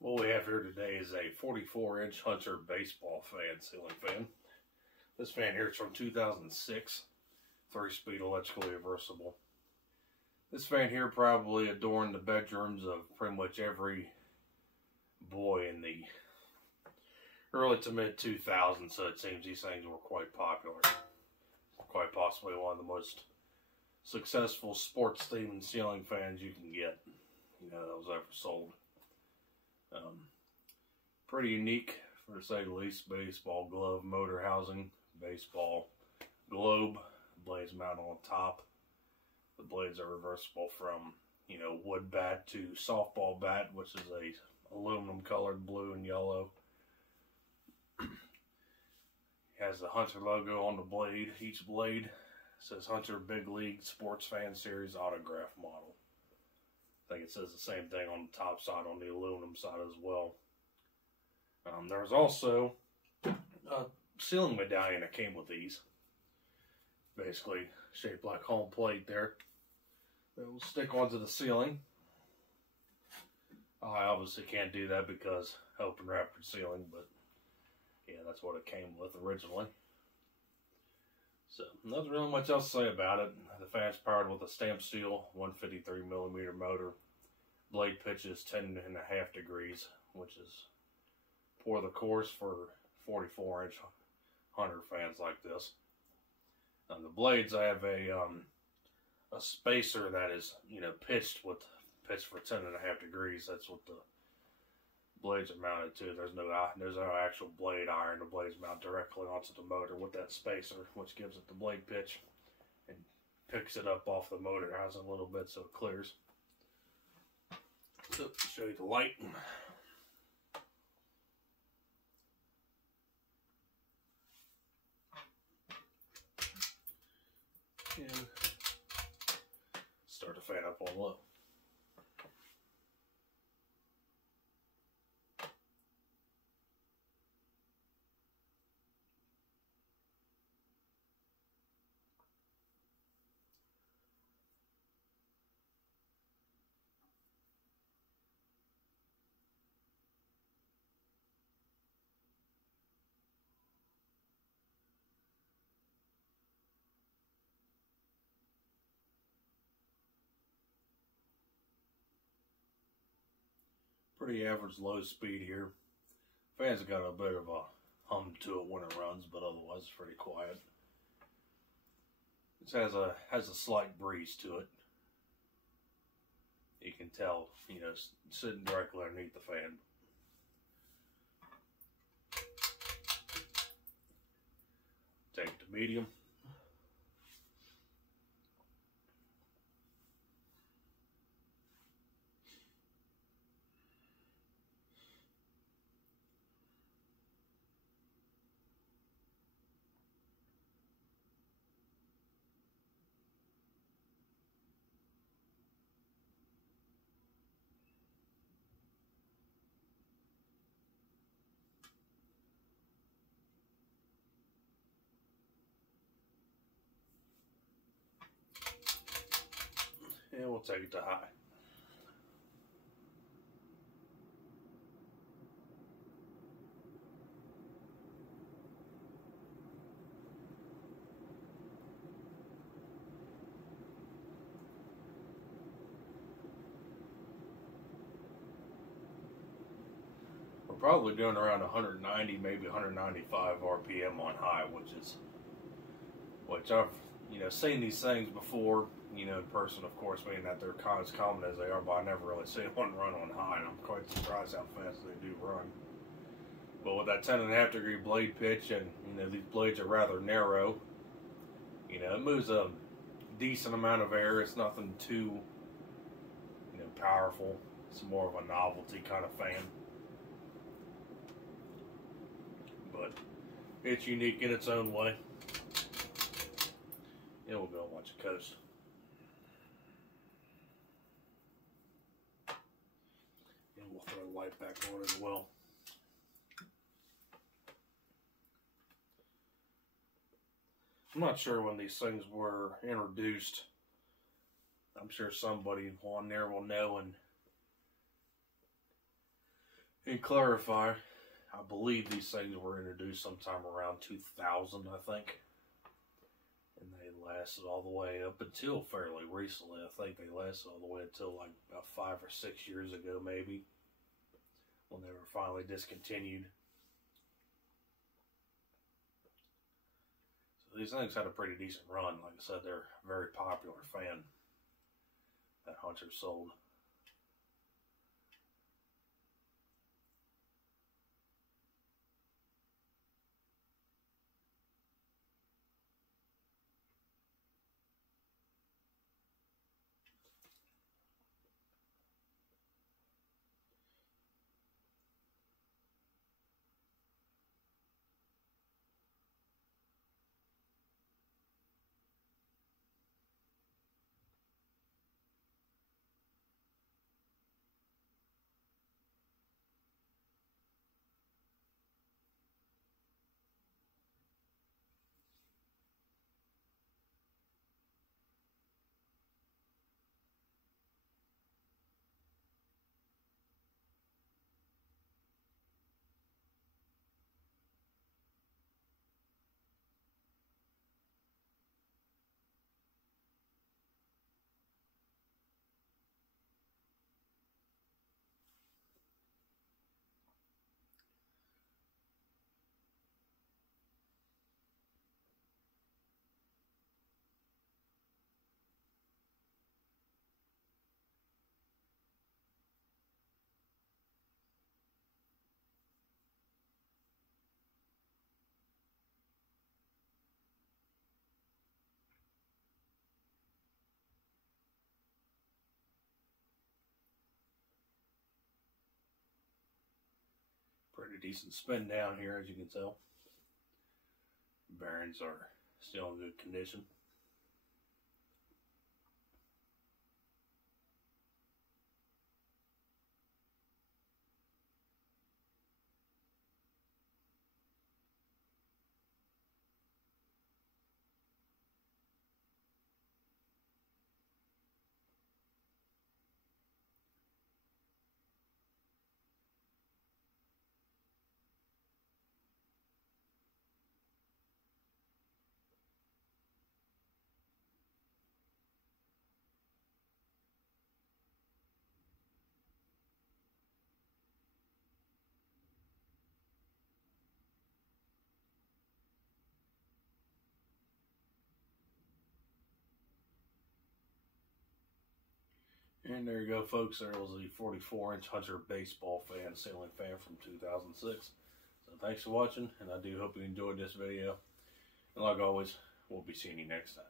What we have here today is a 44-inch Hunter baseball fan, ceiling fan. This fan here is from 2006, 3-speed electrically reversible. This fan here probably adorned the bedrooms of pretty much every boy in the early to mid 2000s, so it seems these things were quite popular. Quite possibly one of the most successful sports themed ceiling fans you can get, that was ever sold. Pretty unique, for to say the least. Baseball glove motor housing, baseball globe, blades mounted on top. The blades are reversible from, wood bat to softball bat, which is a aluminum colored blue and yellow. Has the Hunter logo on the blade. Each blade says Hunter Big League Sports Fan Series Autograph Model. I think it says the same thing on the top side, on the aluminum side as well. There's also a ceiling medallion that came with these. Basically shaped like home plate there. That will stick onto the ceiling. I obviously can't do that because open wrapped ceiling, but yeah, that's what it came with originally. So, nothing really much else to say about it. The fan's powered with a stamped steel 153mm motor. Blade pitch is 10.5 degrees, which is for the course for 44-inch Hunter fans like this. On the blades, I have a spacer that is, pitched for 10.5 degrees. That's what the blades are mounted to. There's no actual blade iron. The blades mount directly onto the motor with that spacer, which gives it the blade pitch and picks it up off the motor housing a little bit so it clears. So, show you the light. And start the fan up on low. Pretty average low speed here. Fan's got a bit of a hum to it when it runs, but otherwise it's pretty quiet. It has a slight breeze to it. You can tell, sitting directly underneath the fan. Take it to medium. And we'll take it to high. We're probably doing around 190, maybe 195 RPM on high, which I've seen these things before. In person, of course, being that they're as common as they are, but I never really seen one run on high, and I'm quite surprised how fast they do run. But with that 10.5 degree blade pitch, and these blades are rather narrow, it moves a decent amount of air. It's nothing too, powerful. It's more of a novelty kind of fan, but it's unique in its own way. And we'll go and watch it coast. We'll throw the light back on as well. I'm not sure when these things were introduced. I'm sure somebody on there will know and And clarify, I believe these things were introduced sometime around 2000, I think. And they lasted all the way up until fairly recently. I think they lasted all the way until like about 5 or 6 years ago, maybe, when they were finally discontinued. So these things had a pretty decent run. Like I said, they're a very popular fan that Hunter sold. Pretty decent spin down here, as you can tell. Bearings are still in good condition. And there you go, folks. There was the 44-inch Hunter baseball fan, ceiling fan from 2006. So thanks for watching, and I do hope you enjoyed this video. And like always, we'll be seeing you next time.